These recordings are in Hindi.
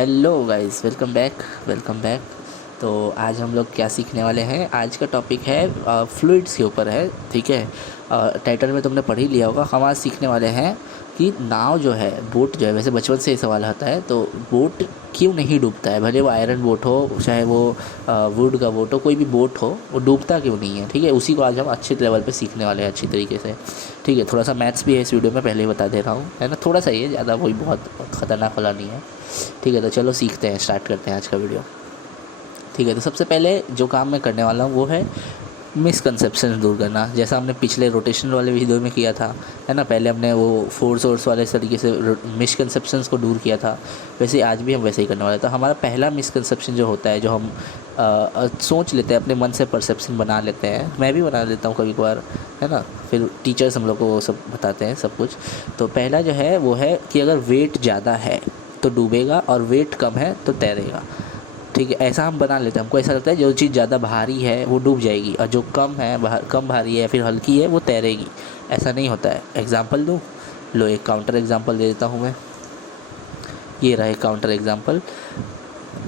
Hello guys, welcome back. Welcome back. तो आज हम लोग क्या सीखने वाले हैं? आज का टॉपिक है फ्लूइड्स के ऊपर है। ठीक है, टाइटल में तुमने पढ़ ही लिया होगा। हम आज सीखने वाले हैं कि नाव जो है, बोट जो है, वैसे बचपन से ही सवाल आता है, तो बोट क्यों नहीं डूबता है? भले वो आयरन बोट हो, चाहे वो वुड का बोट हो, कोई भी बोट हो, वो डूबता क्यों नहीं है? ठीक है, उसी को आज हम अच्छे लेवल पे सीखने वाले हैं, अच्छी तरीके से। ठीक है, थोड़ा सा मैथ्स भी है इस वीडियो में, पहले ही बता दे रहा हूँ, है ना। थोड़ा सा ही है, ज़्यादा कोई बहुत ख़तरनाक वाला नहीं है। ठीक है, तो चलो सीखते हैं, स्टार्ट करते हैं आज का वीडियो। ठीक है, तो सबसे पहले जो काम मैं करने वाला हूँ वो है मिसकंसेप्शन दूर करना, जैसा हमने पिछले रोटेशन वाले वीडियो में किया था, है ना। पहले हमने वो फोर्स सोर्स वाले तरीके से मिसकंसेप्शंस को दूर किया था, वैसे आज भी हम वैसे ही करने वाले। तो हमारा पहला मिसकंसेप्शन जो होता है, जो हम सोच लेते हैं अपने मन से, परसेप्शन बना लेते हैं, मैं भी बना लेता हूँ कभी कभार, है ना। फिर टीचर्स हम लोग को वो सब बताते हैं सब कुछ। तो पहला जो है वो है कि अगर वेट ज़्यादा है तो डूबेगा और वेट कम है तो तैरेगा। ठीक है, ऐसा हम बना लेते हैं। हमको ऐसा लगता है जो चीज़ ज़्यादा भारी है वो डूब जाएगी, और जो कम है, कम भारी है, फिर हल्की है, वो तैरेगी। ऐसा नहीं होता है। एग्जाम्पल दूँ? लो, एक काउंटर एग्जाम्पल दे देता हूँ मैं। ये रहा एक काउंटर एग्जाम्पल।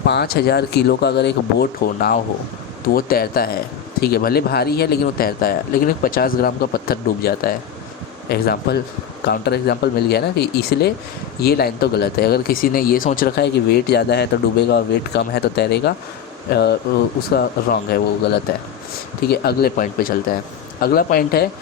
5,000 किलो का अगर एक बोट हो, नाव हो, तो वो तैरता है। ठीक है, भले भारी है लेकिन वो तैरता है। लेकिन एक 50 ग्राम का पत्थर डूब जाता है। एग्जाम्पल, काउंटर एग्जाम्पल मिल गया ना, कि इसलिए ये लाइन तो गलत है। अगर किसी ने ये सोच रखा है कि वेट ज़्यादा है तो डूबेगा और वेट कम है तो तैरेगा, उसका रॉन्ग है, वो गलत है। ठीक है, अगले पॉइंट पे चलते हैं। अगला पॉइंट है,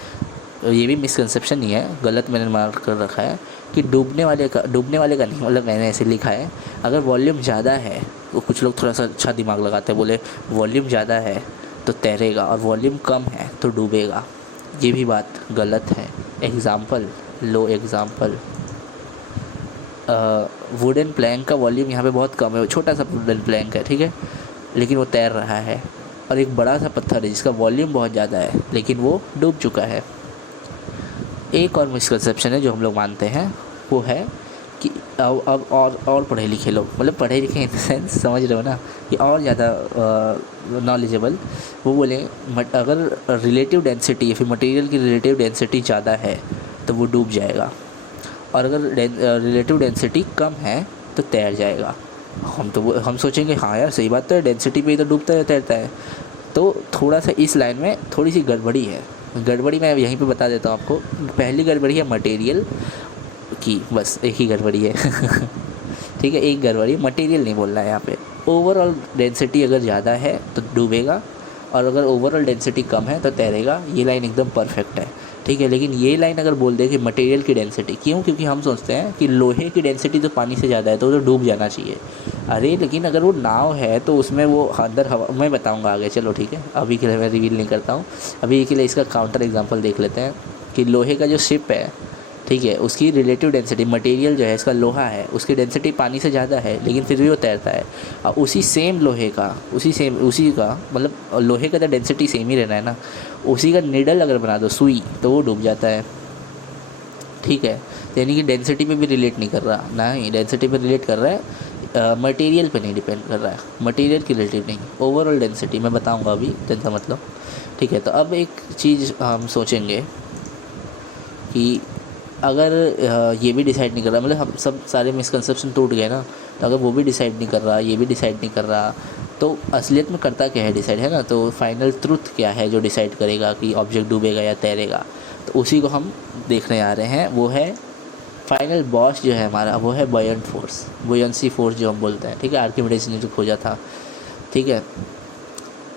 ये भी मिसकंसेप्शन ही है, गलत मैंने मार्क कर रखा है, कि डूबने वाले का नहीं, मतलब मैंने ऐसे लिखा है, अगर वॉल्यूम ज़्यादा है, तो कुछ लोग थोड़ा सा अच्छा दिमाग लगाते हैं, बोले वॉल्यूम ज़्यादा है तो तैरेगा और वॉल्यूम कम है तो डूबेगा। ये भी बात गलत है। एग्ज़ाम्पल लो, एग्ज़ाम्पल, वुडन प्लैंक का वॉल्यूम यहाँ पे बहुत कम है, छोटा सा वुडन प्लैंक है, ठीक है, लेकिन वो तैर रहा है। और एक बड़ा सा पत्थर है जिसका वॉल्यूम बहुत ज़्यादा है, लेकिन वो डूब चुका है। एक और मिसकंसेप्शन है जो हम लोग मानते हैं, वो है कि अब और पढ़े लिखे लोग, मतलब पढ़े लिखे इन द सेंस, समझ रहे हो ना, कि और ज़्यादा नॉलेजेबल, वो बोले अगर रिलेटिव डेंसिटी या फिर मटेरियल की रिलेटिव डेंसिटी ज़्यादा है तो वो डूब जाएगा, और अगर रिलेटिव डेंसिटी कम है तो तैर जाएगा। हम सोचेंगे हाँ यार सही बात तो है, डेंसिटी पे ही तो डूबता है, तैरता है। तो थोड़ा सा इस लाइन में थोड़ी सी गड़बड़ी है। गड़बड़ी मैं यहीं पे बता देता हूँ आपको। पहली गड़बड़ी है मटेरियल की, बस एक ही गड़बड़ी है। ठीक है, एक गड़बड़ी, मटेरियल नहीं बोलना है यहाँ पे। ओवरऑल डेंसिटी अगर ज़्यादा है तो डूबेगा, और अगर ओवरऑल डेंसिटी कम है तो तैरेगा। ये लाइन एकदम परफेक्ट है। ठीक है, लेकिन ये लाइन अगर बोल दे कि मटेरियल की डेंसिटी, क्यों? क्योंकि हम सोचते हैं कि लोहे की डेंसिटी तो पानी से ज़्यादा है तो डूब जाना चाहिए। अरे लेकिन अगर वो नाव है तो उसमें वो अंदर हवा, मैं बताऊंगा आगे, चलो ठीक है, अभी के लिए मैं रिवील नहीं करता हूँ। अभी के लिए इसका काउंटर एग्जांपल देख लेते हैं कि लोहे का जो शिप है, ठीक है, उसकी रिलेटिव डेंसिटी, मटेरियल जो है इसका लोहा है, उसकी डेंसिटी पानी से ज़्यादा है, लेकिन फिर भी वो तैरता है। और उसी सेम लोहे का, उसी का मतलब लोहे का तो डेंसिटी सेम ही रहना है ना, उसी का निडल अगर बना दो, सुई, तो वो डूब जाता है। ठीक है, तो यानी कि डेंसिटी पे भी रिलेट नहीं कर रहा ना, ही डेंसिटी पे रिलेट कर रहा है, मटेरियल पे नहीं डिपेंड कर रहा है, मटेरियल की रिलेटिव नहीं, ओवरऑल डेंसिटी। मैं बताऊंगा अभी जनता मतलब। ठीक है, तो अब एक चीज़ हम सोचेंगे कि अगर ये भी डिसाइड नहीं कर रहा, मतलब हम सब सारे मिसकंसेप्शन टूट गए ना, तो अगर वो भी डिसाइड नहीं कर रहा, ये भी डिसाइड नहीं कर रहा, तो असलियत में करता क्या है डिसाइड, है ना। तो फाइनल ट्रुथ क्या है जो डिसाइड करेगा कि ऑब्जेक्ट डूबेगा या तैरेगा, तो उसी को हम देखने आ रहे हैं। वो है फाइनल बॉस जो है हमारा, वो है बॉयंट फोर्स, बुयंसी फोर्स जो हम बोलते हैं। ठीक है, आर्किमिडीज ने जो खोजा था। ठीक है,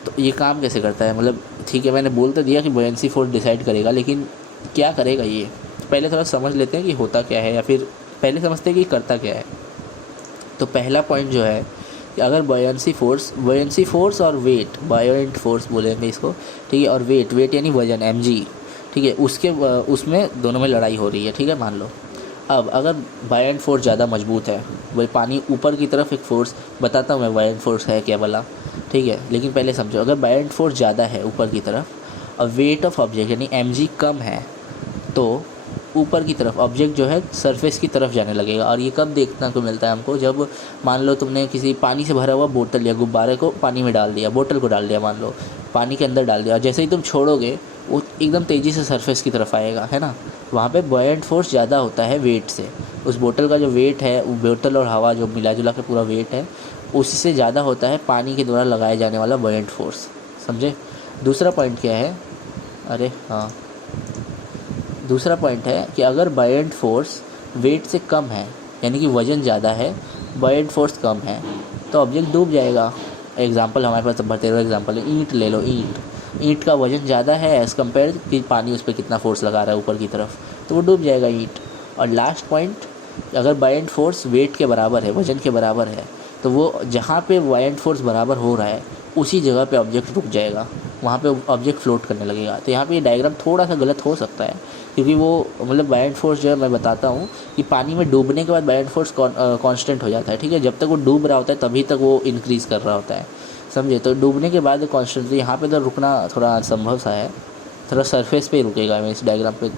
तो ये काम कैसे करता है, मतलब ठीक है, मैंने बोल तो दिया कि बुयंसी फोर्स डिसाइड करेगा, लेकिन क्या करेगा ये पहले थोड़ा समझ लेते हैं कि होता क्या है, या फिर पहले समझते हैं कि करता क्या है। तो पहला पॉइंट जो है कि अगर बॉयंसी फोर्स और वेट, बायोइंट फोर्स बोलेंगे इसको, ठीक है, और वेट यानी वजन, mg, ठीक है, उसमें दोनों में लड़ाई हो रही है। ठीक है, मान लो अब अगर बायोइंट फोर्स ज़्यादा मजबूत है, वही पानी ऊपर की तरफ एक फोर्स, बताता हूँ मैं बायोइंट फोर्स है क्या भला। ठीक है, लेकिन पहले समझो, अगर बायोइंट फोर्स ज़्यादा है ऊपर की तरफ और वेट ऑफ ऑब्जेक्ट यानी mg कम है, तो ऊपर की तरफ, ऑब्जेक्ट जो है सरफेस की तरफ जाने लगेगा। और ये कब देखने को मिलता है हमको, जब मान लो तुमने किसी पानी से भरा हुआ बोतल या गुब्बारे को पानी में डाल दिया, बोतल को डाल दिया, मान लो पानी के अंदर डाल दिया, और जैसे ही तुम छोड़ोगे वो एकदम तेज़ी से सरफेस की तरफ आएगा, है ना। वहाँ पे बॉयंट फोर्स ज़्यादा होता है वेट से। उस बोतल का जो वेट है, वो बोतल और हवा जो मिला जुला के पूरा वेट है, उसी से ज़्यादा होता है पानी के द्वारा लगाए जाने वाला बॉयंट फोर्स। समझे। दूसरा पॉइंट क्या है, अरे हाँ, दूसरा पॉइंट है कि अगर बॉयंट फोर्स वेट से कम है, यानी कि वज़न ज़्यादा है, बॉयंट फोर्स कम है, तो ऑब्जेक्ट डूब जाएगा। एग्जांपल हमारे पास बढ़ते हुए एग्जांपल है, ईंट ले लो। ईंट का वज़न ज़्यादा है एज़ कम्पेयर कि पानी उस पर कितना फोर्स लगा रहा है ऊपर की तरफ, तो वो डूब जाएगा ईंट। और लास्ट पॉइंट, अगर बॉयंट फोर्स वेट के बराबर है, वज़न के बराबर है, तो वो जहाँ पे बॉयंट फोर्स बराबर हो रहा है उसी जगह पे ऑब्जेक्ट रुक जाएगा, वहाँ पे ऑब्जेक्ट फ्लोट करने लगेगा। तो यहाँ पे ये डायग्राम थोड़ा सा गलत हो सकता है, क्योंकि वो मतलब बॉयंट फोर्स जो है, मैं बताता हूँ कि पानी में डूबने के बाद बॉयंट फोर्स कांस्टेंट हो जाता है, ठीक है। जब तक वो डूब रहा होता है तभी तक वो इंक्रीज़ कर रहा होता है, समझे। तो डूबने के बाद कांस्टेंट, तो यहाँ पे तो रुकना थोड़ा असंभव सा है, थोड़ा सरफेस पे ही रुकेगा। मैं इस डायग्राम पे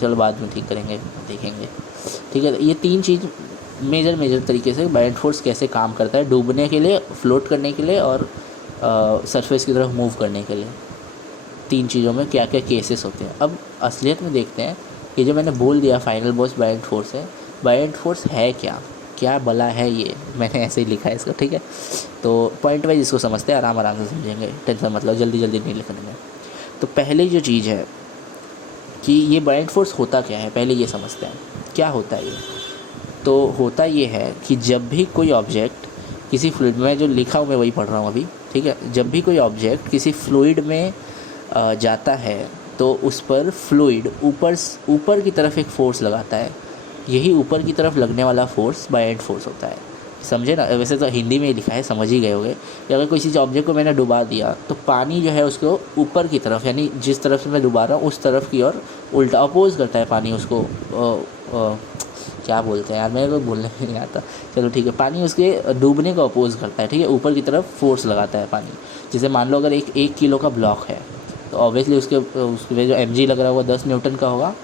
चलो बाद में ठीक करेंगे, देखेंगे, ठीक है। ये तीन चीज़ मेजर तरीके से बॉयंट फोर्स कैसे काम करता है, डूबने के लिए, फ्लोट करने के लिए और सरफेस की तरफ मूव करने के लिए। तीन चीज़ों में क्या क्या केसेस होते हैं। अब असलियत में देखते हैं कि जो मैंने बोल दिया फाइनल बॉस बॉयंट फोर्स है, बॉयंट फोर्स है क्या, क्या भला है ये, मैंने ऐसे ही लिखा है इसको, ठीक है। तो पॉइंट वाइज इसको समझते हैं, आराम से समझेंगे, टेंशन मतलब जल्दी नहीं लिखने में। तो पहले जो चीज़ है कि ये बॉयंट फोर्स होता क्या है, पहले ये समझते हैं क्या होता है ये। तो होता ये है कि जब भी कोई ऑब्जेक्ट किसी फ्लूइड में, जो लिखा हूँ मैं वही पढ़ रहा हूँ अभी, ठीक है। जब भी कोई ऑब्जेक्ट किसी फ्लूइड में जाता है तो उस पर फ्लूइड ऊपर की तरफ एक फ़ोर्स लगाता है। यही ऊपर की तरफ लगने वाला फोर्स बॉयंट फोर्स होता है, समझे ना। वैसे तो हिंदी में ही लिखा है, समझ ही गए होंगे कि अगर कोई चीज़ ऑब्जेक्ट को मैंने डुबा दिया तो पानी जो है उसको ऊपर की तरफ, यानी जिस तरफ से मैं डुबा रहा हूँ उस तरफ की ओर उल्टा अपोज करता है पानी उसको। क्या बोलते हैं यार, मेरे को बोलने नहीं आता, चलो ठीक है। पानी उसके डूबने को अपोज करता है, ठीक है, ऊपर की तरफ फोर्स लगाता है पानी। जैसे मान लो अगर एक किलो का ब्लॉक है तो ऑब्वियसली उसके जो mg लग रहा होगा 10 न्यूटन का होगा।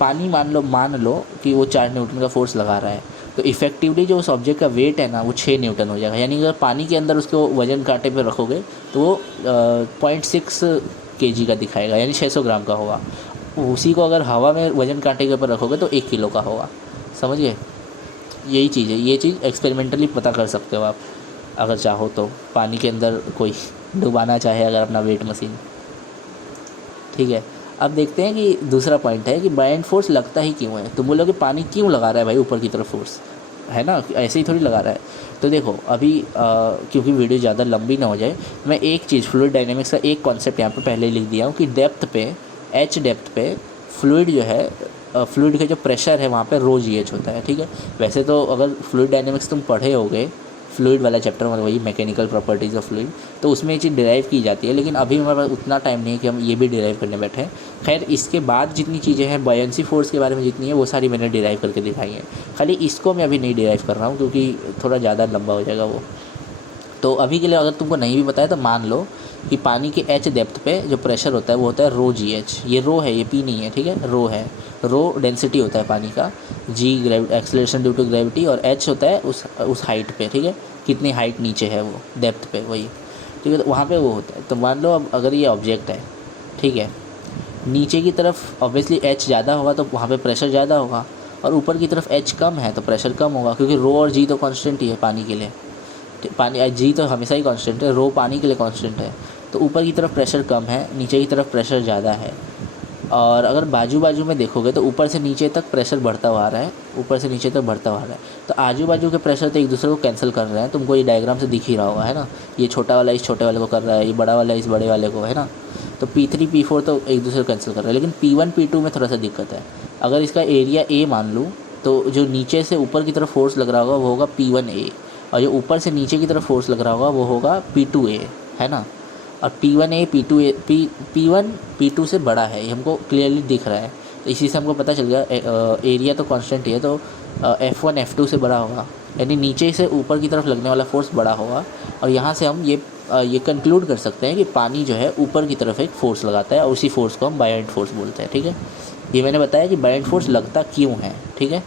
पानी मान लो कि वो 4 न्यूटन का फोर्स लगा रहा है, तो इफेक्टिवली जो उस ऑब्जेक्ट का वेट है ना वो 6 न्यूटन हो जाएगा। यानी अगर पानी के अंदर उसको वजन कांटे पे रखोगे तो वो 0.6 kg का दिखाएगा, यानी 600 ग्राम का होगा। उसी को अगर हवा में वजन कांटे के ऊपर रखोगे तो 1 किलो का होगा, समझ गए। यही चीज़ है, ये चीज़ एक्सपेरिमेंटली पता कर सकते हो आप अगर चाहो तो, पानी के अंदर कोई डुबाना चाहे अगर अपना वेट मशीन, ठीक है। अब देखते हैं कि दूसरा पॉइंट है कि बॉयंट फोर्स लगता ही क्यों है। तुम बोलोगे पानी क्यों लगा रहा है भाई ऊपर की तरफ फोर्स, है ना, ऐसे ही थोड़ी लगा रहा है। तो देखो अभी क्योंकि वीडियो ज़्यादा लंबी ना हो जाए, मैं एक चीज़ फ्लूइड डायनेमिक्स का एक कॉन्सेप्ट यहाँ पे पहले ही लिख दिया हूँ कि डेप्थ पे, एच डेप्थ पे फ्लूइड जो है, फ्लूइड का जो प्रेशर है वहाँ पे रो जी एच होता है, ठीक है। वैसे तो अगर फ्लूइड डायनेमिक्स तुम पढ़े होगे, फ्लूइड वाला चैप्टर मतलब वही मैकेनिकल प्रॉपर्टीज़ ऑफ फ्लूइड, तो उसमें ये चीज़ डिराइव की जाती है, लेकिन अभी हमारे पास उतना टाइम नहीं है कि हम ये भी डिराइव करने बैठे। खैर इसके बाद जितनी चीज़ें हैं बॉयंसी फोर्स के बारे में जितनी है वो सारी मैंने डिराइव करके दिखाई हैं, खाली इसको मैं अभी नहीं डिराइव कर रहा हूँ क्योंकि थोड़ा ज़्यादा लंबा हो जाएगा वो। तो अभी के लिए अगर तुमको नहीं भी पता है तो मान लो कि पानी के एच डेप्थ पे जो प्रेशर होता है वो होता है रो जी एच। ये रो है, ये पी नहीं है, ठीक है, रो है। रो डेंसिटी होता है पानी का, जी एक्सेलरेशन ड्यू टू ग्रेविटी, और एच होता है उस हाइट पे, ठीक है, कितनी हाइट नीचे है वो डेप्थ पे, वही, ठीक है। तो वहाँ पे वो होता है। तो मान लो अब अगर ये ऑब्जेक्ट है, ठीक है, नीचे की तरफ ऑब्वियसली एच ज़्यादा होगा तो वहाँ पे प्रेशर ज़्यादा होगा, और ऊपर की तरफ एच कम है तो प्रेशर कम होगा, क्योंकि रो और जी तो कांस्टेंट ही है पानी के लिए। पानी जी तो हमेशा ही कांस्टेंट है, रो पानी के लिए कांस्टेंट है। तो ऊपर की तरफ प्रेशर कम है, नीचे की तरफ प्रेशर ज़्यादा है। और अगर बाजू में देखोगे तो ऊपर से नीचे तक प्रेशर बढ़ता हुआ आ रहा है, ऊपर से नीचे तक बढ़ता हुआ आ रहा है। तो आजू बाजू के प्रेशर तो एक दूसरे को कैंसिल कर रहे हैं, तुमको ये डायग्राम से दिख ही रहा होगा, है ना। ये छोटा वाला इस छोटे वाले को कर रहा है, ये बड़ा वाला इस बड़े वाले को, है ना। तो P3 P4 तो एक दूसरे को कैंसिल कर रहा है, लेकिन P1 P2 में थोड़ा सा दिक्कत है। अगर इसका एरिया A मान लूँ तो जो नीचे से ऊपर की तरफ फोर्स लग रहा होगा वो होगा P1A, और जो ऊपर से नीचे की तरफ फोर्स लग रहा होगा वो होगा P2A, है ना। और P1A P2A P1 P2 से बड़ा है, ये हमको क्लियरली दिख रहा है। तो इसी से हमको पता चल गया एरिया तो कांस्टेंट ही है, तो F1 F2 से बड़ा होगा, यानी नीचे से ऊपर की तरफ लगने वाला फोर्स बड़ा होगा। और यहाँ से हम ये कंक्लूड कर सकते हैं कि पानी जो है ऊपर की तरफ एक फ़ोर्स लगाता है, और उसी फोर्स को हम बॉयंट फोर्स बोलते हैं, ठीक है। ये मैंने बताया कि बायएंट फोर्स लगता क्यों है, ठीक है।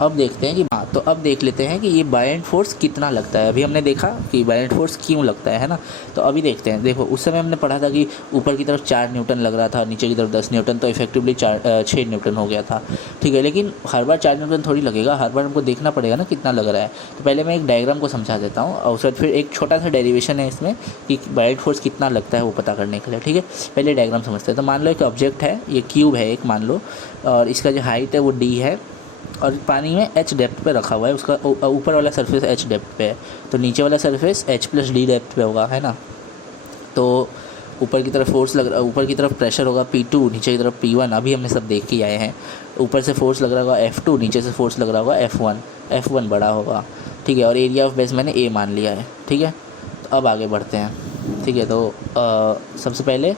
अब देखते हैं कि हाँ, तो अब देख लेते हैं कि ये बायएंट फोर्स कितना लगता है। अभी हमने देखा कि बायएंट फोर्स क्यों लगता है ना। तो अभी देखते हैं। देखो उस समय हमने पढ़ा था कि ऊपर की तरफ 4 न्यूटन लग रहा था, नीचे की तरफ 10 न्यूटन, तो इफेक्टिवली 6 न्यूटन हो गया था, ठीक है। लेकिन हर बार 4 न्यूटन थोड़ी लगेगा, हर बार हमको देखना पड़ेगा ना कितना लग रहा है। तो पहले मैं एक डायग्राम को समझा देता हूँ और उसके बाद फिर एक छोटा सा डेरिवेशन है इसमें कि बायएंट फोर्स कितना लगता है वो पता करने के लिए, ठीक है। पहले डायग्राम समझते हैं। तो मान लो एक ऑब्जेक्ट है, ये क्यूब है एक, मान लो, और इसका जो हाइट है वो d है और पानी में h डेप्थ पे रखा हुआ है। उसका ऊपर वाला सरफेस h डेप्थ पे है, तो नीचे वाला सरफेस h + d डेप्थ पे होगा, है ना। तो ऊपर की तरफ फोर्स लग रहा, ऊपर की तरफ प्रेशर होगा P2, नीचे की तरफ P1। अभी हमने सब देख के आए हैं। ऊपर से फोर्स लग रहा होगा F2, नीचे से फोर्स लग रहा होगा F1। F1 बड़ा होगा, ठीक है। और एरिया ऑफ बेस मैंने A मान लिया है, ठीक है। तो अब आगे बढ़ते हैं, ठीक है। तो सबसे पहले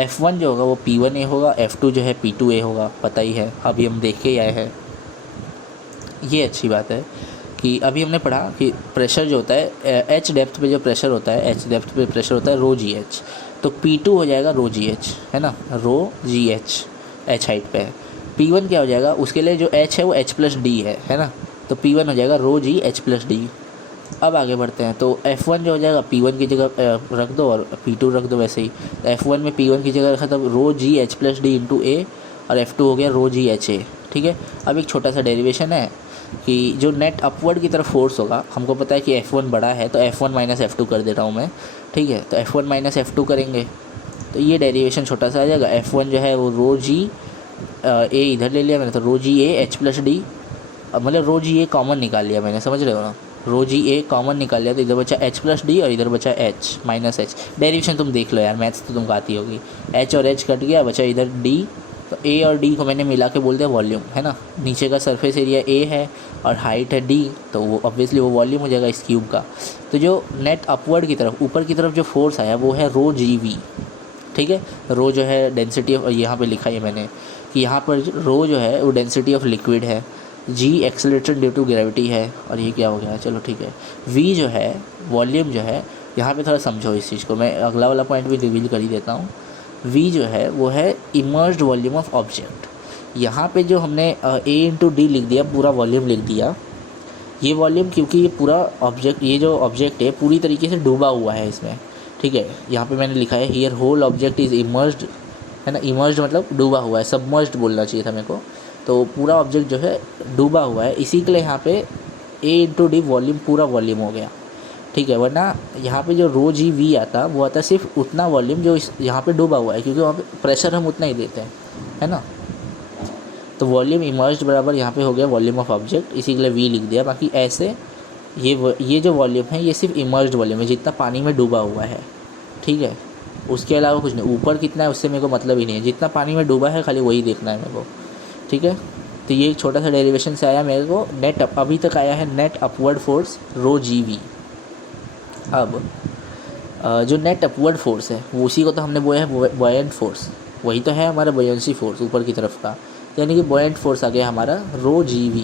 F1 जो होगा वो P1A होगा, F2 जो है P2A होगा, पता ही है, अभी हम देख के ही आए हैं। ये अच्छी बात है कि अभी हमने पढ़ा कि प्रेशर जो होता है h डेप्थ पे, जो प्रेशर होता है h डेप्थ पे प्रेशर होता है ρgh। तो P2 हो जाएगा ρgh, है ना, ρgh, h हाइट पे है। P1 क्या हो जाएगा, उसके लिए जो h है वो h + d है ना। तो P1 हो जाएगा ρgh + d। अब आगे बढ़ते हैं। तो F1 जो हो जाएगा P1 की जगह रख दो और P2 रख दो वैसे ही। तो F1 में P1 की जगह रखा तब ρgh + d × A और F2 हो गया ρgha, ठीक है। अब एक छोटा सा डेरिवेशन है कि जो नेट अपवर्ड की तरफ फोर्स होगा, हमको पता है कि F1 बड़ा है तो F1 - F2 कर दे रहा हूँ मैं, ठीक है। तो F1 - F2 करेंगे तो ये डेरिवेशन छोटा सा आ जाएगा। F1 जो है वो ρg A इधर ले लिया मैंने, तो ρgA h + d, मतलब ρgA कॉमन निकाल लिया मैंने, समझ रहे हो ना। ρgA कॉमन निकाल लिया तो इधर बचा h + d और इधर बचा h - h। डेरिवेशन तुम देख लो यार, मैथ्स तो तुमको आती होगी। h और h कट गया, बचा इधर d। तो A और D को मैंने मिला के बोल दिया वॉल्यूम, है ना। नीचे का सरफेस एरिया A है और हाइट है D, तो वो ऑब्वियसली वो वॉल्यूम हो जाएगा इस क्यूब का। तो जो नेट अपवर्ड की तरफ, ऊपर की तरफ जो फोर्स आया वो है ρgv, ठीक है। रो जो है डेंसिटी ऑफ, यहाँ पे लिखा है मैंने कि यहाँ पर रो जो है वो डेंसिटी ऑफ लिक्विड है, g acceleration due to gravity है, और ये क्या हो गया, चलो ठीक है। v जो है वॉल्यूम जो है, यहाँ पे थोड़ा समझो इस चीज़ को, मैं अगला वाला पॉइंट भी रिवील कर ही देता हूँ। v जो है वो है इमर्ज्ड वॉल्यूम ऑफ ऑब्जेक्ट। यहाँ पे जो हमने a × d लिख दिया, पूरा वॉल्यूम लिख दिया। ये वॉल्यूम क्योंकि ये पूरा ऑब्जेक्ट, ये जो ऑब्जेक्ट है पूरी तरीके से डूबा हुआ है इसमें, ठीक है। यहाँ पे मैंने लिखा है here whole object is immersed, है ना। इमर्ज्ड मतलब डूबा हुआ है, सबमर्ज्ड बोलना चाहिए था मेरे को। तो पूरा ऑब्जेक्ट जो है डूबा हुआ है, इसी के लिए यहाँ पे a × d वॉल्यूम पूरा वॉल्यूम हो गया, ठीक है। वरना यहाँ पे जो ρgv आता वो आता सिर्फ उतना वॉल्यूम जो इस यहाँ पे डूबा हुआ है, क्योंकि वहाँ पे प्रेशर हम उतना ही देते हैं, है ना। तो वॉल्यूम इमर्ज्ड बराबर यहाँ पे हो गया वॉल्यूम ऑफ ऑब्जेक्ट, इसी के लिए v लिख दिया। बाकी ऐसे ये जो वॉल्यूम है ये सिर्फ इमर्ज्ड वॉल्यूम है, जितना पानी में डूबा हुआ है, ठीक है। उसके अलावा कुछ नहीं। ऊपर कितना है उससे मेरे को मतलब ही नहीं है, जितना पानी में डूबा है खाली वही देखना है मेरे को, ठीक है। तो ये एक छोटा सा डेरिवेशन से आया मेरे को। नेट अभी तक आया है नेट अपवर्ड फोर्स ρgv। अब जो नेट अपवर्ड फोर्स है वो उसी को तो हमने बोला है बॉयंट फोर्स, वही तो है हमारा बॉयंसी फोर्स ऊपर की तरफ का, यानी कि बॉयंट फोर्स आ गया हमारा ρgv,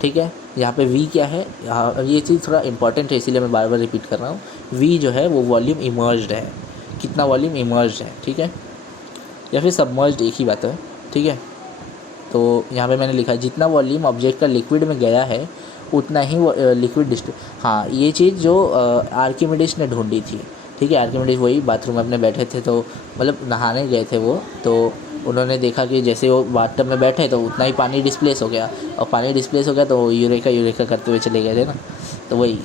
ठीक है। यहाँ पे v क्या है, यहाँ ये चीज़ थोड़ा इंपॉर्टेंट है इसीलिए मैं बार बार रिपीट कर रहा हूँ। v जो है वो वॉल्यूम इमर्ज्ड है, कितना वॉल्यूम इमर्ज्ड है, ठीक है, या फिर सबमर्ज्ड, एक ही बात है, ठीक है। तो यहाँ पे मैंने लिखा है जितना वॉल्यूम ऑब्जेक्ट का लिक्विड में गया है उतना ही लिक्विड हाँ, ये चीज़ जो आर्किमिडीज ने ढूंढी थी, ठीक है। आर्किमिडीज वही बाथरूम में अपने बैठे थे, तो मतलब नहाने गए थे वो, तो उन्होंने देखा कि जैसे वो बाथटब में बैठे तो उतना ही पानी डिस्प्लेस हो गया, और पानी डिस्प्लेस हो गया तो यूरेका करते हुए चले गए थे ना। तो वही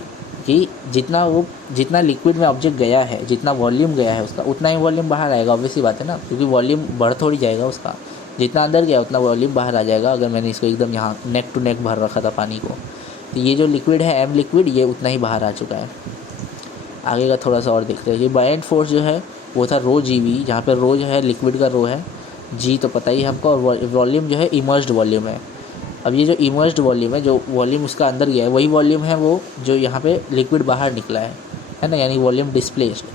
कि जितना लिक्विड में ऑब्जेक्ट गया है, जितना वॉल्यूम गया है उसका, उतना ही वॉल्यूम बाहर आएगा, ऑब्वियसली बात है ना, क्योंकि वॉल्यूम बढ़ थोड़ी जाएगा उसका, जितना अंदर गया उतना वॉल्यूम बाहर आ जाएगा। अगर मैंने इसको एकदम यहाँ नेक टू नेक भर रखा था पानी को, तो ये जो लिक्विड है एम लिक्विड, ये उतना ही बाहर आ चुका है। आगे का थोड़ा सा और देखते हैं। ये बायएंट फोर्स जो है वो था ρgv, जहाँ पे रो जो है लिक्विड का रो है, जी तो पता ही हमको, और वॉल्यूम जो है इमर्ज्ड वॉल्यूम है। अब ये जो इमर्ज्ड वॉल्यूम है, जो वॉल्यूम उसका अंदर गया है वही वॉल्यूम है वो जो यहाँ पे लिक्विड बाहर निकला है ना, यानी वॉल्यूम डिस्प्लेस्ड।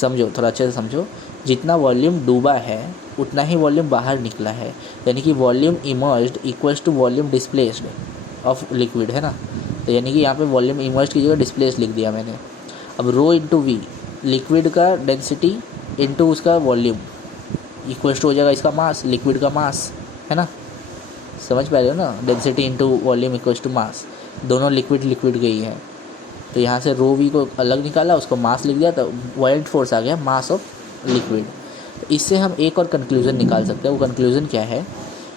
समझो, थोड़ा अच्छे से समझो, जितना वॉल्यूम डूबा है उतना ही वॉल्यूम बाहर निकला है, यानी कि volume immersed equals to volume displaced of liquid, है ना। तो यानी कि यहाँ पे वॉल्यूम इमर्ज्ड की जगह डिस्प्लेस्ड लिख दिया मैंने। अब रो × v लिक्विड का डेंसिटी इंटू उसका वॉल्यूम, इक्वल्स टू हो जाएगा इसका मास, लिक्विड का मास, है ना, समझ पा रहे हो ना, density into volume equals to mass, दोनों लिक्विड गई है। तो यहाँ से रो वी को अलग निकाला, उसको मास लिख दिया, तो वाइल्ड फोर्स आ गया मास ऑफ लिक्विड। तो इससे हम एक और कंक्लूज़न निकाल सकते हैं। वो कंक्लूज़न क्या है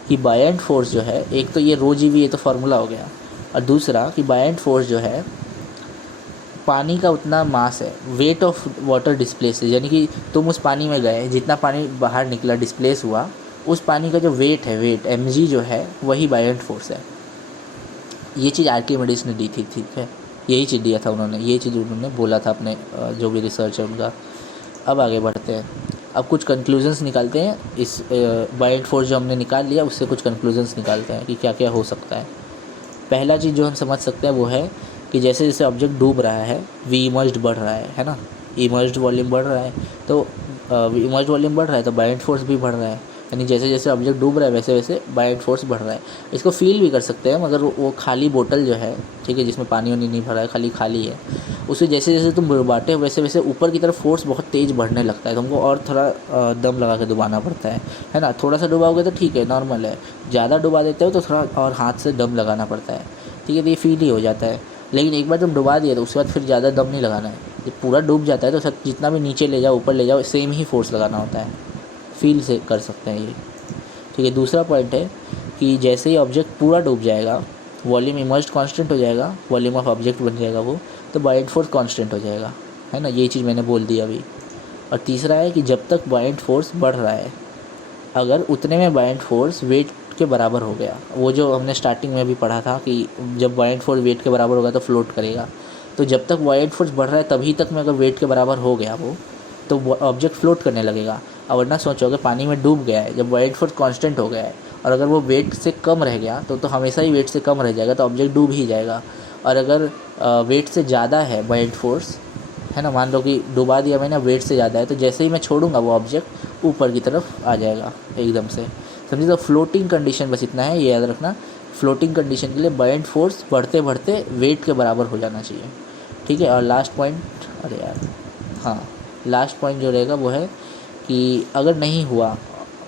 कि बायएंट फोर्स जो है, एक तो ये रो जी वी, ये तो फार्मूला हो गया, और दूसरा कि बायएंट फोर्स जो है पानी का उतना मास है, वेट ऑफ वाटर डिस्प्लेस, यानी कि तुम उस पानी में गए, जितना पानी बाहर निकला डिस्प्लेस हुआ, उस पानी का जो वेट है, वेट mg जो है, वही बायएंट फोर्स है। ये चीज़ आर्किमिडीज ने दी थी, ठीक है, यही चीज़ दिया था उन्होंने, ये चीज़ उन्होंने बोला था अपने जो भी रिसर्च है उनका। अब आगे बढ़ते हैं, अब कुछ कंक्लूजन्स निकालते हैं। इस बायएंट फोर्स जो हमने निकाल लिया उससे कुछ कंक्लूजन्स निकालते हैं कि क्या क्या हो सकता है। पहला चीज़ जो हम समझ सकते हैं वो है कि जैसे जैसे ऑब्जेक्ट डूब रहा है, वी इमर्ज्ड बढ़ रहा है ना, इमर्ज्ड वॉल्यूम बढ़ रहा है, तो इमर्ज्ड वॉल्यूम बढ़ रहा है तो बायएंट फोर्स भी बढ़ रहा है, यानी जैसे जैसे ऑब्जेक्ट डूब रहा है वैसे वैसे बायएंट फोर्स बढ़ रहा है। इसको फील भी कर सकते हैं, मगर वो खाली बोतल जो है, ठीक है, जिसमें पानी वानी नहीं भरा है, खाली है, उसे जैसे जैसे तुम डुबाते हो वैसे वैसे ऊपर की तरफ फोर्स बहुत तेज़ बढ़ने लगता है, तुमको और थोड़ा दम लगा के डुबाना पड़ता है ना। थोड़ा सा डुबाओगे तो ठीक है, नॉर्मल है, ज़्यादा डुबा देते हो तो थोड़ा और हाथ से दम लगाना पड़ता है, ठीक है, तो ये फील ही हो जाता है। लेकिन एक बार तुम डुबा दिए तो उसके बाद फिर ज़्यादा दम नहीं लगाना है, जब पूरा डूब जाता है तो सब जितना भी नीचे ले जाओ ऊपर ले जाओ सेम ही फोर्स लगाना होता है, फील से कर सकते हैं ये, ठीक है। दूसरा पॉइंट है कि जैसे ही ऑब्जेक्ट पूरा डूब जाएगा, वॉल्यूम इमर्ज्ड कांस्टेंट हो जाएगा, वॉल्यूम ऑफ ऑब्जेक्ट बन जाएगा वो, तो बायएंट फोर्स कांस्टेंट हो जाएगा, है ना, ये चीज़ मैंने बोल दी अभी। और तीसरा है कि जब तक बायएंट फोर्स बढ़ रहा है, अगर उतने में बायएंट फोर्स वेट के बराबर हो गया, वो जो हमने स्टार्टिंग में भी पढ़ा था कि जब बायएंट फोर्स वेट के बराबर होगा तो फ्लोट करेगा, तो जब तक बायएंट फोर्स बढ़ रहा है तभी तक में अगर वेट के बराबर हो गया वो, तो ऑब्जेक्ट फ्लोट करने लगेगा। और वरना सोचोगे पानी में डूब गया है, जब बायएंट फोर्स कांस्टेंट हो गया है और अगर वो वेट से कम रह गया तो हमेशा ही वेट से कम रह जाएगा, तो ऑब्जेक्ट डूब ही जाएगा। और अगर वेट से ज़्यादा है बायएंट फोर्स, है ना, मान लो कि डुबा दिया मैंने, वेट से ज़्यादा है, तो जैसे ही मैं छोड़ूंगा वो ऑब्जेक्ट ऊपर की तरफ आ जाएगा एकदम से, समझे। तो फ्लोटिंग कंडीशन बस इतना है, ये याद रखना, फ्लोटिंग कंडीशन के लिए बायएंट फोर्स बढ़ते बढ़ते वेट के बराबर हो जाना चाहिए, ठीक है। और लास्ट पॉइंट, अरे यार हाँ, लास्ट पॉइंट जो रहेगा वो है कि अगर नहीं हुआ,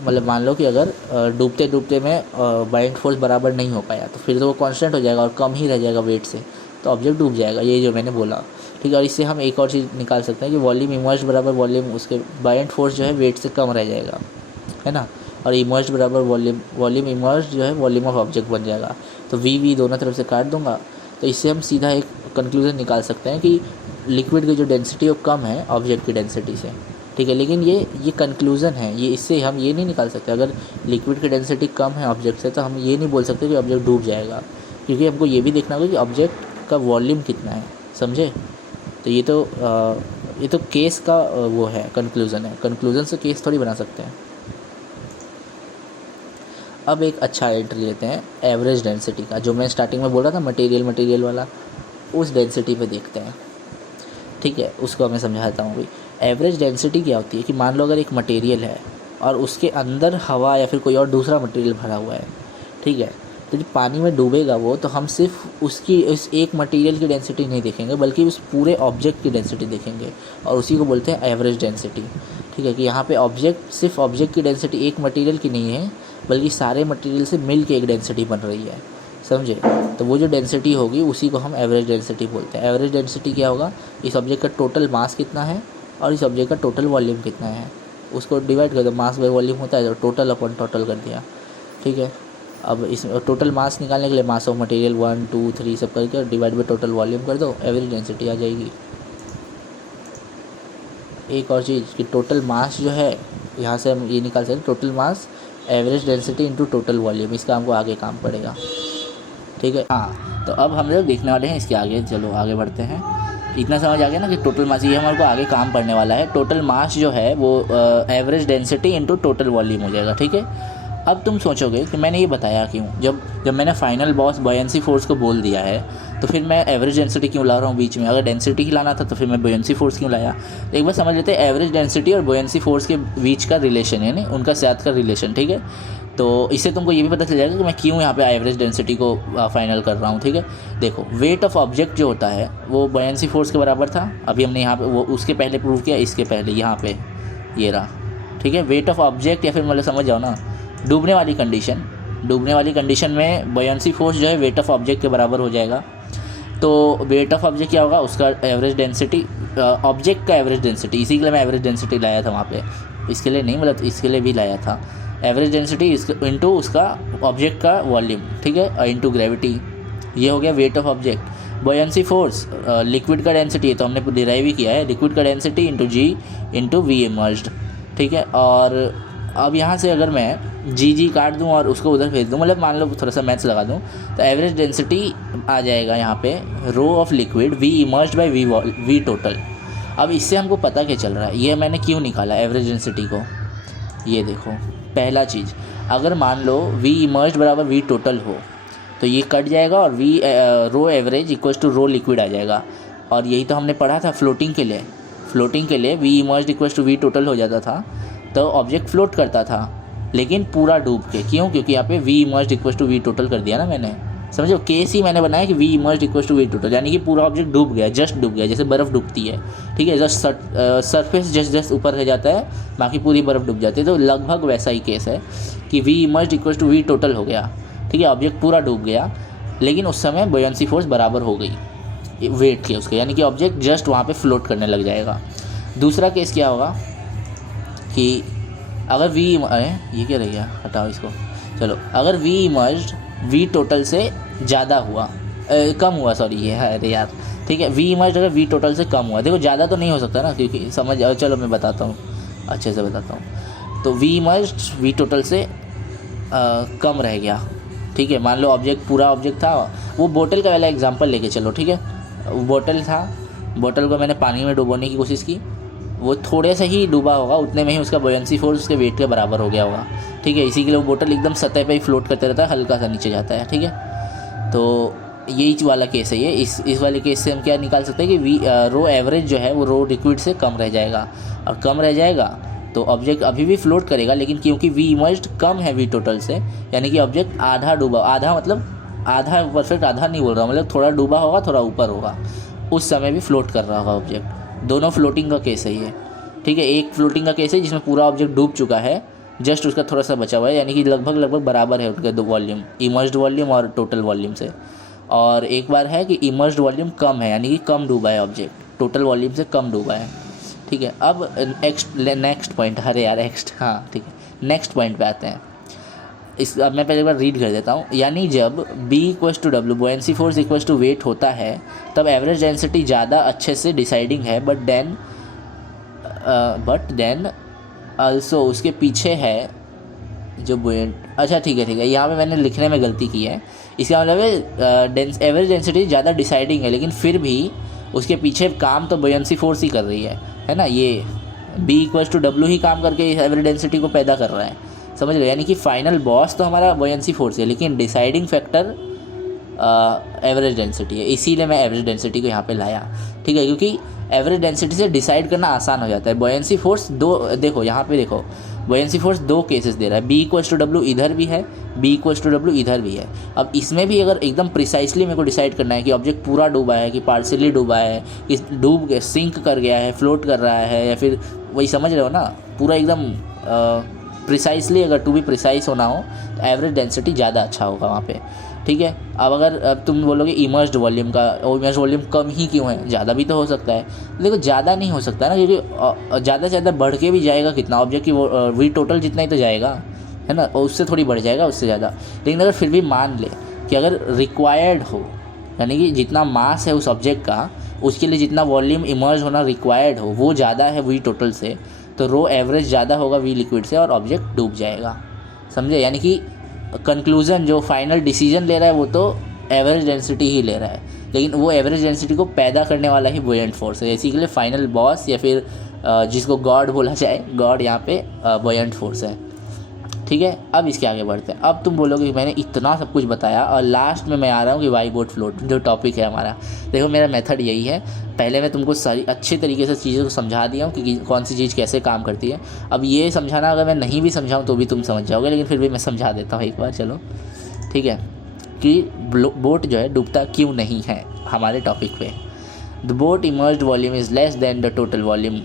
मतलब मान लो कि अगर डूबते डूबते में बायएंट फोर्स बराबर नहीं हो पाया, तो फिर तो वो कांस्टेंट हो जाएगा और कम ही रह जाएगा वेट से, तो ऑब्जेक्ट डूब जाएगा, ये जो मैंने बोला, ठीक है। और इससे हम एक और चीज़ निकाल सकते हैं कि वॉल्यूम इमर्ज्ड बराबर वॉल्यूम, उसके बायएंट फोर्स जो है वेट से कम रह जाएगा, है ना, और इमर्ज्ड बराबर वॉल्यूम इमर्ज्ड जो है वॉल्यूम ऑफ ऑब्जेक्ट बन जाएगा। तो वी दोनों तरफ से काट दूंगा, तो इससे हम सीधा एक कंक्लूजन निकाल सकते हैं कि लिक्विड की जो डेंसिटी वो कम है ऑब्जेक्ट की डेंसिटी से, ठीक है। लेकिन ये कंक्लूज़न है, ये इससे हम ये नहीं निकाल सकते अगर लिक्विड की डेंसिटी कम है ऑब्जेक्ट से, तो हम ये नहीं बोल सकते कि ऑब्जेक्ट डूब जाएगा, क्योंकि हमको ये भी देखना होगा कि ऑब्जेक्ट का वॉल्यूम कितना है, समझे। तो ये तो केस का वो है, कंक्लूज़न है, कंक्लूज़न से केस थोड़ी बना सकते हैं। अब एक अच्छा एंट्री लेते हैं एवरेज डेंसिटी का, जो मैं स्टार्टिंग में बोल रहा था मटेरियल वाला, उस डेंसिटी पे देखते हैं, ठीक है। उसको मैं समझाता हूँ अभी। एवरेज डेंसिटी क्या होती है कि मान लो अगर एक मटेरियल है और उसके अंदर हवा या फिर कोई और दूसरा मटेरियल भरा हुआ है, ठीक है, तो जब पानी में डूबेगा वो, तो हम सिर्फ उसकी उस एक मटेरियल की डेंसिटी नहीं देखेंगे बल्कि उस पूरे ऑब्जेक्ट की डेंसिटी देखेंगे, और उसी को बोलते हैं एवरेज डेंसिटी, ठीक है। कि यहाँ पे सिर्फ ऑब्जेक्ट की डेंसिटी एक मटेरियल की नहीं है बल्कि सारे मटेरियल से मिल के एक डेंसिटी बन रही है, समझे। तो वो जो डेंसिटी होगी उसी को हम एवरेज डेंसिटी बोलते हैं। एवरेज डेंसिटी क्या होगा, इस ऑब्जेक्ट का टोटल मास कितना है और इस ऑब्जेक्ट का टोटल वॉल्यूम कितना है, उसको डिवाइड कर दो, मास बाय वॉल्यूम होता है, तो टोटल अपॉन टोटल कर दिया, ठीक है। अब इस टोटल मास निकालने के लिए मास ऑफ मटेरियल 1 2 3 सब करके डिवाइड बाय टोटल वॉल्यूम कर दो, एवरेज डेंसिटी आ जाएगी। एक और चीज़ कि टोटल मास जो है, यहाँ से हम ये निकाल सकते हैं total mass average density into total volume, इसका हमको आगे काम पड़ेगा, ठीक है। हाँ, तो अब हम लोग देखने वाले हैं इसके आगे, चलो आगे बढ़ते हैं। इतना समझ आ गया ना कि टोटल मास, ये हमारे को आगे काम पड़ने वाला है। टोटल मास जो है वो average density into total volume हो जाएगा, ठीक है। अब तुम सोचोगे कि मैंने ये बताया क्यों, जब मैंने फाइनल बॉस बॉयंसी फोर्स को बोल दिया है, तो फिर मैं एवरेज डेंसिटी क्यों ला रहा हूँ बीच में। अगर डेंसिटी ही लाना था तो फिर मैं बॉयंसी फोर्स क्यों लाया। तो एक बार समझ लेते हैं एवरेज डेंसिटी और बॉयंसी फोर्स के बीच का रिलेशन, यानी उनका साथ का रिलेशन, ठीक है। तो इससे तुमको ये भी पता चल जाएगा कि मैं क्यों यहाँ पे एवरेज डेंसिटी को फाइनल कर रहा हूँ, ठीक है। देखो, वेट ऑफ ऑब्जेक्ट जो होता है वो बॉयंसी फोर्स के बराबर था, अभी हमने यहाँ पे वो उसके पहले प्रूव किया, इसके पहले यहाँ पे ये रहा, ठीक है। वेट ऑफ ऑब्जेक्ट या फिर मतलब समझ जाओ ना, डूबने वाली कंडीशन में बॉयंसी फोर्स जो है वेट ऑफ ऑब्जेक्ट के बराबर हो जाएगा। तो वेट ऑफ ऑब्जेक्ट क्या होगा, उसका एवरेज डेंसिटी, ऑब्जेक्ट का एवरेज डेंसिटी, इसी के लिए मैं एवरेज डेंसिटी लाया था वहाँ पे, इसके लिए नहीं मतलब इसके लिए भी लाया था। एवरेज डेंसिटी इंटू उसका ऑब्जेक्ट का वॉल्यूम, ठीक है, इंटू ग्रेविटी, ये हो गया weight of object. Buoyancy force liquid का डेंसिटी है तो हमने डिराइव ही किया है, लिक्विड का density into G into V immersed, ठीक है। और अब यहाँ से अगर मैं जी काट दूँ और उसको उधर भेज दूँ, मतलब मान लो थोड़ा सा मैथ्स लगा दूँ, तो एवरेज डेंसिटी आ जाएगा यहाँ पे rho of liquid V immersed by V total. अब इससे हमको पता क्या चल रहा है, ये मैंने क्यों निकाला एवरेज डेंसिटी को, ये देखो। पहला चीज़, अगर मान लो वी इमर्ज्ड बराबर वी टोटल हो तो ये कट जाएगा और V rho average equals to rho liquid आ जाएगा। और यही तो हमने पढ़ा था फ्लोटिंग के लिए V immersed equals to V total हो जाता था, तो ऑब्जेक्ट फ्लोट करता था लेकिन पूरा डूब के। क्यों? क्योंकि यहाँ पे V immersed equals to V total कर दिया ना मैंने, समझो। केस ही मैंने बनाया कि V immersed equals to V total, यानी कि पूरा ऑब्जेक्ट डूब गया, जस्ट डूब गया, जैसे बर्फ़ डूबती है, ठीक है, जस्ट सरफेस जस्ट ऊपर रह जाता है, बाकी पूरी बर्फ़ डूब जाती है। तो लगभग वैसा ही केस है कि V immersed equals to V total हो गया, ठीक है, ऑब्जेक्ट पूरा डूब गया, लेकिन उस समय बॉयंसी फोर्स बराबर हो गई वेट के उसके, यानी कि ऑब्जेक्ट जस्ट वहाँ पे फ्लोट करने लग जाएगा। दूसरा केस क्या होगा कि अगर वी ये क्या रह गया, हटाओ इसको, चलो, अगर वी इमर्ज्ड वी टोटल से ज़्यादा हुआ, कम हुआ, सॉरी ये है, अरे यार, ठीक है, वी इमर्ज्ड अगर वी टोटल से कम हुआ, देखो ज़्यादा तो नहीं हो सकता ना, क्योंकि समझ, चलो मैं बताता हूँ, अच्छे से बताता हूँ। तो वी इमर्ज्ड वी टोटल से कम रह गया, ठीक है। मान लो ऑब्जेक्ट, पूरा ऑब्जेक्ट था, वो बोतल का वाला एग्जांपल लेके चलो, ठीक है, बोतल था, बोतल को मैंने पानी में डुबोने की कोशिश की, वो थोड़े से ही डूबा होगा, उतने में ही उसका बॉयंसी फोर्स उसके वेट के बराबर हो गया होगा, ठीक है। इसी के लिए वो बोतल एकदम सतह पे ही फ्लोट करते रहता है, हल्का सा नीचे जाता है, ठीक है। तो यही वाला केस है ये। इस वाले केस से हम क्या निकाल सकते हैं कि वी रो एवरेज जो है वो रो लिक्विड से कम रह जाएगा, और कम रह जाएगा तो ऑब्जेक्ट अभी भी फ्लोट करेगा, लेकिन क्योंकि वी इमर्ज्ड कम है वी टोटल से, यानी कि ऑब्जेक्ट आधा डूबा, आधा मतलब आधा, परफेक्ट आधा नहीं बोल रहा हूँ, मतलब थोड़ा डूबा होगा, थोड़ा ऊपर होगा, उस समय भी फ्लोट कर रहा होगा ऑब्जेक्ट। दोनों फ्लोटिंग का केस है ये, ठीक है। एक फ्लोटिंग का केस है जिसमें पूरा ऑब्जेक्ट डूब चुका है, जस्ट उसका थोड़ा सा बचा हुआ है, यानी कि लगभग बराबर है उनके दो वॉल्यूम, इमर्ज्ड वॉल्यूम और टोटल वॉल्यूम से। और एक बार है कि इमर्ज्ड वॉल्यूम कम है, यानी कि कम डूबा है ऑब्जेक्ट, टोटल वॉल्यूम से कम डूबा है, ठीक है। अब नेक्स्ट पॉइंट, अरे यार नेक्स्ट, हाँ ठीक है, नेक्स्ट पॉइंट पे आते हैं। अब मैं पहले एक बार रीड कर देता हूँ। यानी जब B equals to W, buoyancy force equals to weight होता है, तब एवरेज डेंसिटी ज़्यादा अच्छे से डिसाइडिंग है, बट देन आल्सो उसके पीछे है जो बुएंट, अच्छा ठीक है, यहाँ पे मैंने लिखने में गलती की है। इसका मतलब है एवरेज डेंसिटी ज़्यादा डिसाइडिंग है, लेकिन फिर भी उसके पीछे काम तो बुएंसी फोर्स ही कर रही है ना। ये B इक्वल्स टू डब्ल्यू ही काम करके एवरेज डेंसिटी को पैदा कर रहा है, समझ लो। यानी कि फाइनल बॉस तो हमारा बुएंसी फोर्स है, लेकिन डिसाइडिंग फैक्टर एवरेज डेंसिटी है, इसीलिए मैं एवरेज डेंसिटी को यहाँ पे लाया, ठीक है, क्योंकि एवरेज डेंसिटी से डिसाइड करना आसान हो जाता है। बुएंसी फोर्स दो, देखो यहाँ पे देखो, बुएंसी फोर्स दो केसेस दे रहा है, B इक्वल्स टू डब्ल्यू इधर भी है, B इक्वल्स टू डब्ल्यू इधर भी है। अब इसमें भी अगर एकदम प्रिसाइसली मेरे को डिसाइड करना है कि ऑब्जेक्ट पूरा डूबा है कि पार्शियली डूबा है, कि डूब गया, सिंक कर गया है, फ्लोट कर रहा है, या फिर वही समझ रहे हो ना, पूरा एकदम प्रिसाइसली, अगर टू बी प्रिसाइस होना हो तो एवरेज डेंसिटी ज़्यादा अच्छा होगा वहाँ पे, ठीक है। अब तुम बोलोगे इमर्ज्ड वॉल्यूम का, इमर्ज्ड वॉल्यूम कम ही क्यों है, ज़्यादा भी तो हो सकता है। देखो ज़्यादा नहीं हो सकता ना, क्योंकि ज़्यादा से ज़्यादा बढ़ के भी जाएगा कितना, ऑब्जेक्ट की वो वी टोटल जितना ही तो जाएगा, है ना, और उससे थोड़ी बढ़ जाएगा उससे ज़्यादा। लेकिन अगर फिर भी मान ले कि अगर रिक्वायर्ड हो, यानी कि जितना मास है उस ऑब्जेक्ट का, उसके लिए जितना वॉल्यूम इमर्ज होना रिक्वायर्ड हो वो ज़्यादा है वी टोटल से, तो रो एवरेज ज़्यादा होगा वी लिक्विड से और ऑब्जेक्ट डूब जाएगा, समझे। यानी कि कंक्लूज़न, जो फाइनल डिसीजन ले रहा है वो तो एवरेज डेंसिटी ही ले रहा है, लेकिन वो एवरेज डेंसिटी को पैदा करने वाला ही बुएंट फोर्स है। इसी के लिए फाइनल बॉस या फिर जिसको गॉड बोला जाए, गॉड यहाँ पे बुएंट फोर्स है, ठीक है। अब इसके आगे बढ़ते हैं। अब तुम बोलोगे कि मैंने इतना सब कुछ बताया और लास्ट में मैं आ रहा हूँ कि वाई बोट फ्लोट जो टॉपिक है हमारा। देखो मेरा मेथड यही है, पहले मैं तुमको सारी अच्छे तरीके से चीज़ों को समझा दिया हूँ कि कौन सी चीज़ कैसे काम करती है। अब ये समझाना अगर मैं नहीं भी समझाऊँ तो भी तुम समझ जाओगे, लेकिन फिर भी मैं समझा देता हूँ एक बार, चलो ठीक है। कि बोट जो है डूबता क्यों नहीं है हमारे टॉपिक पे। The boat emerged volume is less than the total volume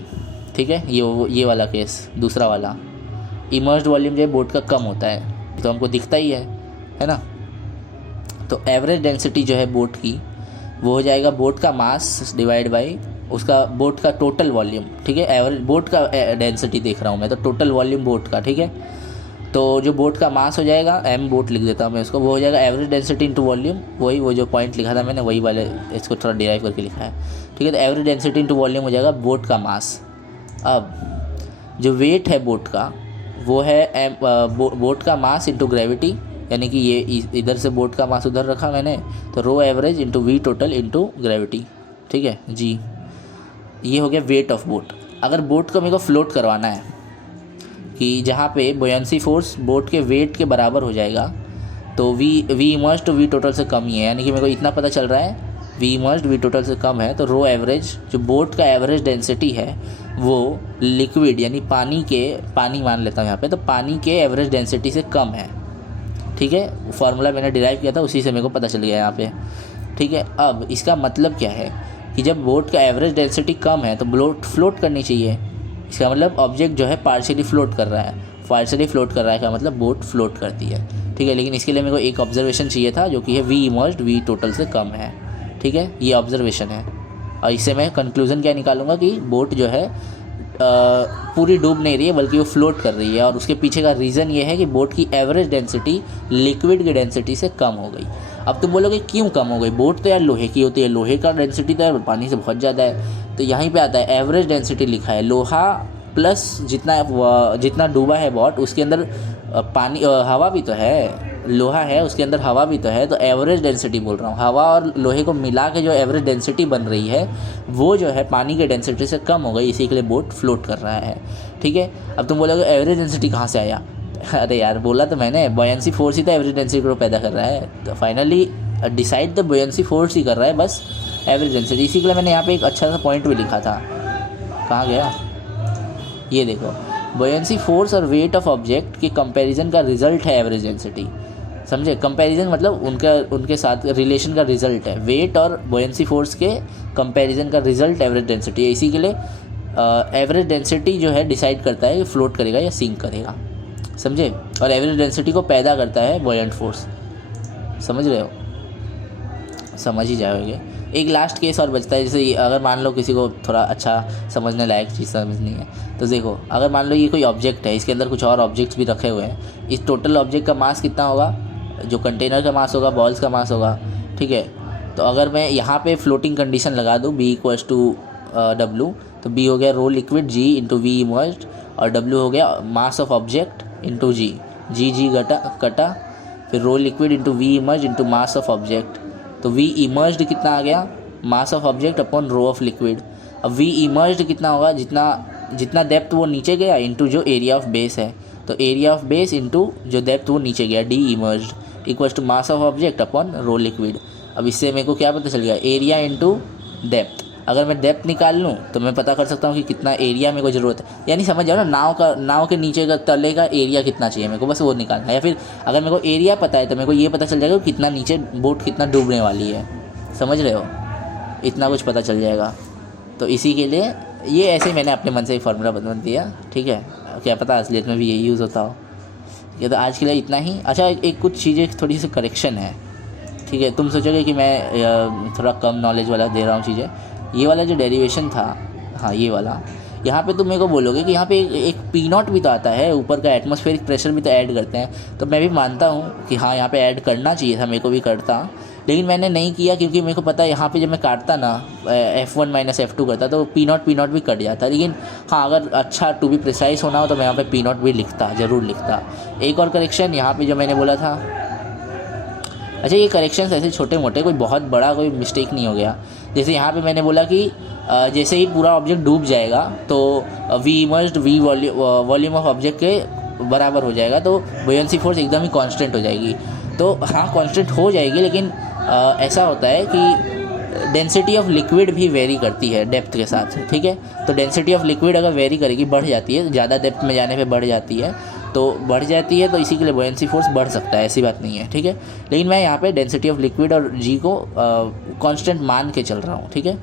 ठीक है। ये वाला केस, दूसरा वाला इमर्स्ड वॉल्यूम जो है बोट का कम होता है तो हमको दिखता ही है ना। तो एवरेज डेंसिटी जो है बोट की वो हो जाएगा बोट का मास डिवाइड बाई उसका बोट का टोटल वॉल्यूम, ठीक है। एवरेज बोट का डेंसिटी देख रहा हूँ मैं, तो टोटल वॉल्यूम बोट का, ठीक है। तो जो बोट का मास हो जाएगा, एम बोट लिख देता हूँ मैं उसको, वो हो जाएगा एवरेज डेंसिटी इंटू वॉल्यूम, वही वो जो पॉइंट लिखा था मैंने वही वाले इसको थोड़ा डिराइव करके लिखा है, ठीक है। तो एवरेज डेंसिटी इंटू वॉल्यूम हो जाएगा बोट का मास। अब जो वेट है बोट का वो है बोट का मास इंटू ग्रेविटी, यानी कि ये इधर से बोट का मास उधर रखा मैंने, तो rho average into V total into gravity, ठीक है जी। ये हो गया वेट ऑफ बोट। अगर बोट को मेरे को फ्लोट करवाना है कि जहाँ पे बुयांसी फोर्स बोट के वेट के बराबर हो जाएगा, तो वी इमर्स्ड वी टोटल से कम ही है, यानी कि मेरे को इतना पता चल रहा है वी इमर्स्ड वी टोटल से कम है, तो रो एवरेज जो बोट का एवरेज डेंसिटी है वो लिक्विड यानी पानी मान लेता हूँ यहाँ पे, तो पानी के एवरेज डेंसिटी से कम है, ठीक है। फार्मूला मैंने डिराइव किया था उसी से मेरे को पता चल गया यहाँ पे, ठीक है। अब इसका मतलब क्या है कि जब बोट का एवरेज डेंसिटी कम है तो बोट फ्लोट करनी चाहिए। इसका मतलब ऑब्जेक्ट जो है पार्शियली फ्लोट कर रहा है, पार्शियली फ्लोट कर रहा है का मतलब बोट फ्लोट करती है, ठीक है। लेकिन इसके लिए मेरे को एक ऑब्जर्वेशन चाहिए था जो कि है वी इमर्स्ड वी टोटल से कम है, ठीक है। ये ऑब्जर्वेशन है और इससे मैं कंक्लूज़न क्या निकालूंगा कि बोट जो है पूरी डूब नहीं रही है बल्कि वो फ्लोट कर रही है, और उसके पीछे का रीज़न ये है कि बोट की एवरेज डेंसिटी लिक्विड की डेंसिटी से कम हो गई। अब तुम बोलोगे क्यों कम हो गई, बोट तो यार लोहे की होती है, लोहे का डेंसिटी तो यार पानी से बहुत ज़्यादा है। तो यहीं पे आता है एवरेज डेंसिटी लिखा है, लोहा प्लस जितना डूबा है बोट उसके अंदर पानी हवा भी तो है, लोहा है उसके अंदर हवा भी तो है, तो एवरेज डेंसिटी बोल रहा हूँ। हवा और लोहे को मिला के जो एवरेज डेंसिटी बन रही है वो जो है पानी के डेंसिटी से कम हो गई, इसी के लिए बोट फ्लोट कर रहा है, ठीक है। अब तुम बोलोगे एवरेज डेंसिटी कहाँ से आया, अरे यार बोला तो मैंने बॉयंसी फोर्स ही तो एवरेज डेंसिटी को पैदा कर रहा है, तो finally decide the buoyancy force ही कर रहा है बस एवरेज डेंसिटी। इसी के लिए मैंने यहाँ पे एक अच्छा सा पॉइंट भी लिखा था, कहाँ गया, ये देखो, बॉयंसी फोर्स और वेट ऑफ ऑब्जेक्ट के कंपैरिजन का रिजल्ट है एवरेज डेंसिटी, समझे। कंपैरिजन मतलब उनके साथ रिलेशन का रिजल्ट है, वेट और बॉयंसी फोर्स के कंपैरिजन का रिजल्ट एवरेज डेंसिटी है। इसी के लिए एवरेज डेंसिटी जो है डिसाइड करता है कि फ्लोट करेगा या सिंक करेगा, समझे। और एवरेज डेंसिटी को पैदा करता है बॉयंट फोर्स, समझ रहे हो, समझ ही जाओगे। एक लास्ट केस और बचता है, जैसे अगर मान लो किसी को थोड़ा अच्छा समझने लायक चीज़ समझनी है, तो देखो अगर मान लो ये कोई ऑब्जेक्ट है, इसके अंदर कुछ और ऑब्जेक्ट्स भी रखे हुए हैं, इस टोटल ऑब्जेक्ट का मास कितना होगा, जो कंटेनर का मास होगा, बॉल्स का मास होगा, ठीक है। तो अगर मैं यहाँ पे फ्लोटिंग कंडीशन लगा दूँ B = W, तो B हो गया rho liquid G into V immersed, और W हो गया mass of object into G, G कटा, फिर rho liquid into V immersed into mass of object, तो वी इमर्स्ड कितना आ गया, mass of object upon rho of liquid. अब वी इमर्स्ड कितना होगा, जितना डेप्थ वो नीचे गया इंटू जो एरिया ऑफ बेस है, तो एरिया ऑफ बेस इंटू जो डेप्थ वो नीचे गया D immersed equals to mass of object upon rho liquid. अब इससे मेरे को क्या पता चल गया, एरिया इंटू डेप्थ। अगर मैं डेप्थ निकाल लूँ तो मैं पता कर सकता हूँ कि कितना एरिया मेरे को ज़रूरत है, यानी समझ जाओ ना, नाव के नीचे का तले का एरिया कितना चाहिए मेरे को, बस वो निकालना है। या फिर अगर मेरे को एरिया पता है तो मेरे को ये पता चल जाएगा कितना नीचे बोट कितना डूबने वाली है, समझ रहे हो, इतना कुछ पता चल जाएगा। तो इसी के लिए ये ऐसे ही मैंने अपने मन से ही फार्मूला बदल दिया, ठीक है, क्या पता असलियत में भी यही यूज़ होता हो। ये तो आज के लिए इतना ही। अच्छा एक कुछ चीज़ें थोड़ी सी करेक्शन है, ठीक है। तुम सोचोगे कि मैं थोड़ा कम नॉलेज वाला दे रहा हूँ चीज़ें, ये वाला जो डेरिवेशन था, हाँ ये वाला, यहाँ पे तुम मेरे को बोलोगे कि यहाँ पे एक P0 भी तो आता है, ऊपर का एटमॉस्फेरिक प्रेशर भी तो ऐड करते हैं, तो मैं भी मानता हूँ कि हाँ यहाँ पे ऐड करना चाहिए था, मेरे को भी करता, लेकिन मैंने नहीं किया क्योंकि मेरे को पता है यहाँ पे जब मैं काटता ना F1 - F2 करता तो P0 भी कट जाता। लेकिन हाँ अगर अच्छा टू बी प्रिसाइज होना हो तो मैं यहाँ पे P0 भी लिखता, ज़रूर लिखता। एक और करेक्शन यहाँ पे जो मैंने बोला था, अच्छा ये करेक्शंस ऐसे छोटे मोटे, कोई बहुत बड़ा कोई मिस्टेक नहीं हो गया। जैसे यहाँ पे मैंने बोला कि जैसे ही पूरा ऑब्जेक्ट डूब जाएगा तो V immersed V volume of object के बराबर हो जाएगा, तो बुयंसी फोर्स एकदम ही कांस्टेंट हो जाएगी। तो हाँ कांस्टेंट हो जाएगी, लेकिन ऐसा होता है कि डेंसिटी ऑफ लिक्विड भी वेरी करती है डेप्थ के साथ, ठीक है। तो डेंसिटी ऑफ लिक्विड अगर वेरी करेगी, बढ़ जाती है, ज़्यादा डेप्थ में जाने पे बढ़ जाती है, तो बढ़ जाती है, तो इसी के लिए बुयंसी फोर्स बढ़ सकता है, ऐसी बात नहीं है, ठीक है। लेकिन मैं यहाँ पे डेंसिटी ऑफ लिक्विड और जी को कांस्टेंट मान के चल रहा हूँ, ठीक है।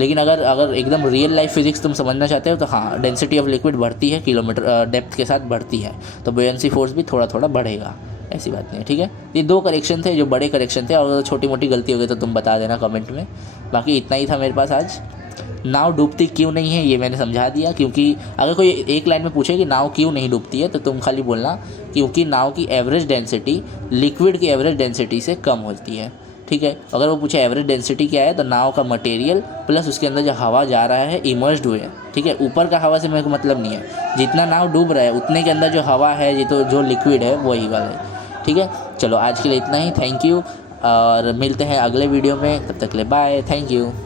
लेकिन अगर एकदम रियल लाइफ फिजिक्स तुम समझना चाहते हो तो हाँ, डेंसिटी ऑफ लिक्विड बढ़ती है किलोमीटर डेप्थ के साथ बढ़ती है, तो बुयांसी फोर्स भी थोड़ा थोड़ा बढ़ेगा, ऐसी बात नहीं है। ठीक है, ये 2 करेक्शन थे जो बड़े करेक्शन थे, और अगर छोटी मोटी गलती हो गई तो तुम बता देना कमेंट में। बाकी इतना ही था मेरे पास आज। नाव डूबती क्यों नहीं है ये मैंने समझा दिया, क्योंकि अगर कोई एक लाइन में पूछे कि नाव क्यों नहीं डूबती है तो तुम खाली बोलना क्योंकि नाव की एवरेज डेंसिटी लिक्विड की एवरेज डेंसिटी से कम होती है। ठीक है, अगर वो पूछे एवरेज डेंसिटी क्या है तो नाव का मटेरियल प्लस उसके अंदर जो हवा जा रहा है इमर्स्ड हुए। ठीक है, ऊपर का हवा से मेरे को मतलब नहीं है, जितना नाव डूब रहा है उतने के अंदर जो हवा है ये तो जो लिक्विड है वही वाला है। ठीक है, चलो आज के लिए इतना ही, थैंक यू, और मिलते हैं अगले वीडियो में, तब तक के लिए बाय, थैंक यू।